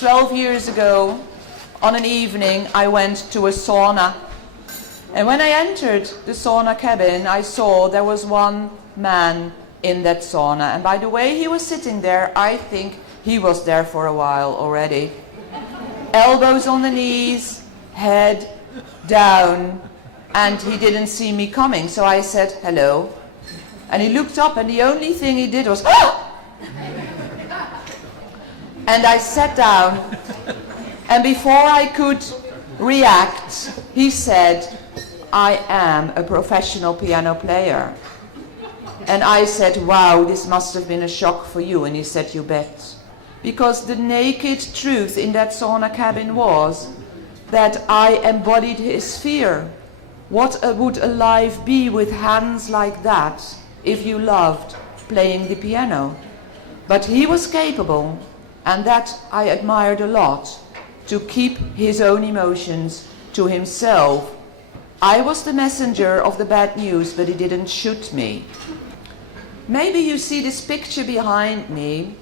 12 years ago, on an evening, I went to a sauna. And when I entered the sauna cabin, I saw there was one man in that sauna. And by the way he was sitting there, I think he was there for a while already. Elbows on the knees, head down, and he didn't see me coming. So I said, hello. And he looked up, and the only thing he did was, ah! And I sat down, and before I could react, he said, I am a professional piano player. And I said, wow, this must have been a shock for you. And he said, you bet. Because the naked truth in that sauna cabin was that I embodied his fear. What would a life be with hands like that if you loved playing the piano? But he was capable, and that I admired a lot, to keep his own emotions to himself. I was the messenger of the bad news, but he didn't shoot me. Maybe you see this picture behind me,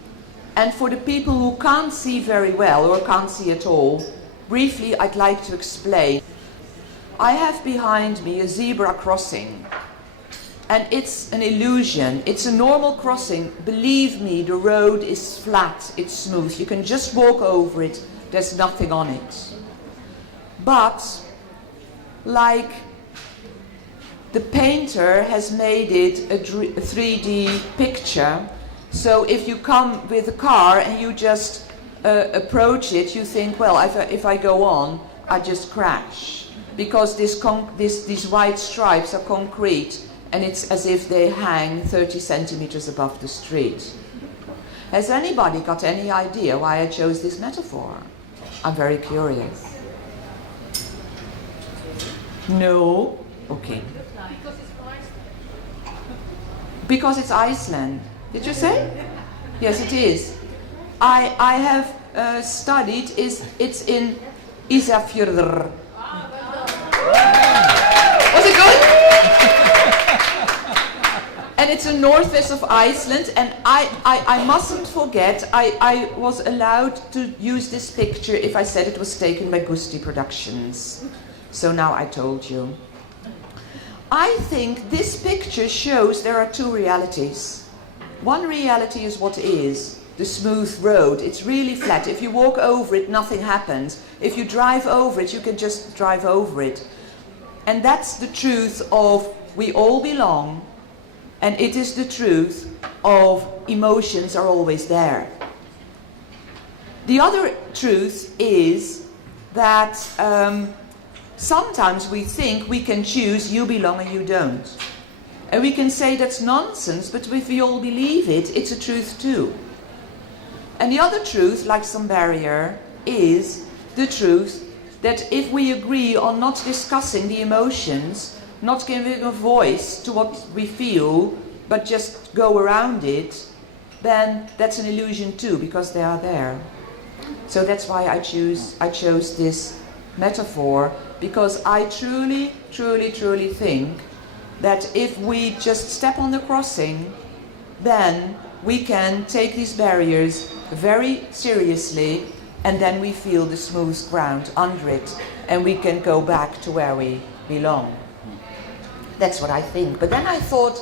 and for the people who can't see very well or can't see at all, briefly I'd like to explain. I have behind me a zebra crossing, and it's an illusion. It's a normal crossing. Believe me, the road is flat, it's smooth. You can just walk over it, there's nothing on it. But like the painter has made it a 3D picture, so if you come with a car and you just approach it, you think, well, if I go on, I just crash. Because these white stripes are concrete, and it's as if they hang 30 centimeters above the street. Has anybody got any idea why I chose this metaphor? I'm very curious. No? Okay. Because it's Iceland. Did you say? Yes, it is. I have studied, it's in Ísafjörður. Was it good? And it's in northwest of Iceland, and I mustn't forget, I was allowed to use this picture if I said it was taken by Gusti Productions. So now I told you. I think this picture shows there are two realities. One reality is what is, the smooth road. It's really flat. If you walk over it, nothing happens. If you drive over it, you can just drive over it. And that's the truth of we all belong, and it is the truth of emotions are always there. The other truth is that sometimes we think we can choose you belong and you don't. And we can say that's nonsense, but if we all believe it, it's a truth too. And the other truth, like some barrier, is the truth that if we agree on not discussing the emotions, not giving a voice to what we feel, but just go around it, then that's an illusion too, because they are there. So that's why I chose this metaphor, because I truly, truly, truly think that if we just step on the crossing, then we can take these barriers very seriously, and then we feel the smooth ground under it, and we can go back to where we belong. That's what I think. But then I thought,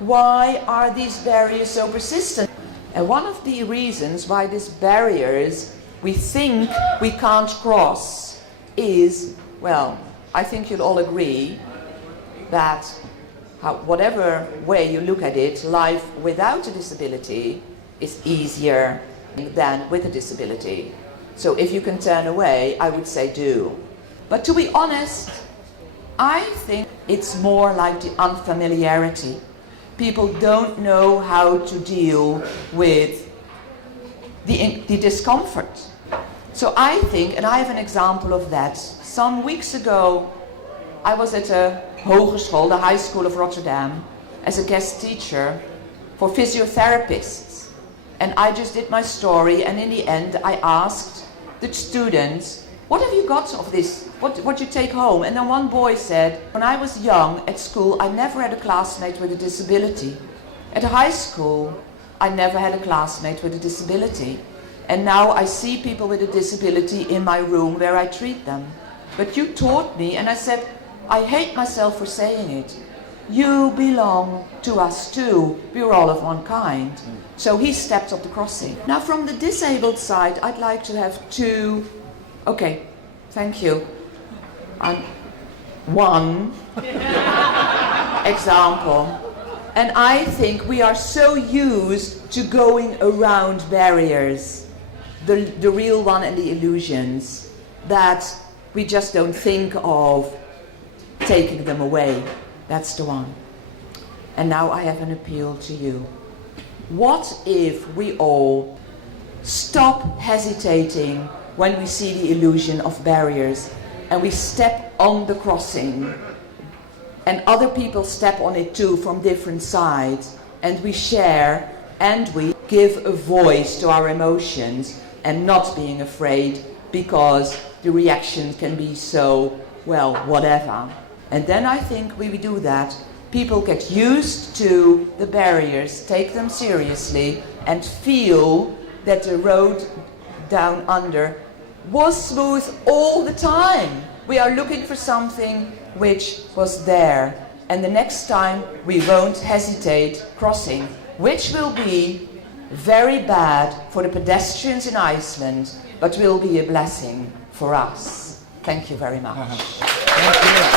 why are these barriers so persistent? And one of the reasons why these barriers we think we can't cross is, well, I think you'll all agree that whatever way you look at it, life without a disability is easier than with a disability. So if you can turn away, I would say do. But to be honest, I think it's more like the unfamiliarity. People don't know how to deal with the discomfort. So I think, and I have an example of that. Some weeks ago, I was at a hogeschool, the High School of Rotterdam, as a guest teacher for physiotherapists. And I just did my story, and in the end I asked the students, what have you got of this? What you take home? And then one boy said, when I was young at school, I never had a classmate with a disability. At high school, I never had a classmate with a disability. And now I see people with a disability in my room where I treat them. But you taught me, and I said, I hate myself for saying it. You belong to us too. We're all of one kind. So he stepped up the crossing. Now from the disabled side, I'd like to have two, okay, thank you. One example. And I think we are so used to going around barriers, the real one and the illusions, that we just don't think of taking them away. That's the one. And now I have an appeal to you. What if we all stop hesitating when we see the illusion of barriers and we step on the crossing and other people step on it too from different sides, and we share and we give a voice to our emotions and not being afraid because the reaction can be so, well, whatever. And then I think we do that, people get used to the barriers, take them seriously, and feel that the road down under was smooth all the time. We are looking for something which was there. And the next time we won't hesitate crossing, which will be very bad for the pedestrians in Iceland, but will be a blessing for us. Thank you very much. Thank you.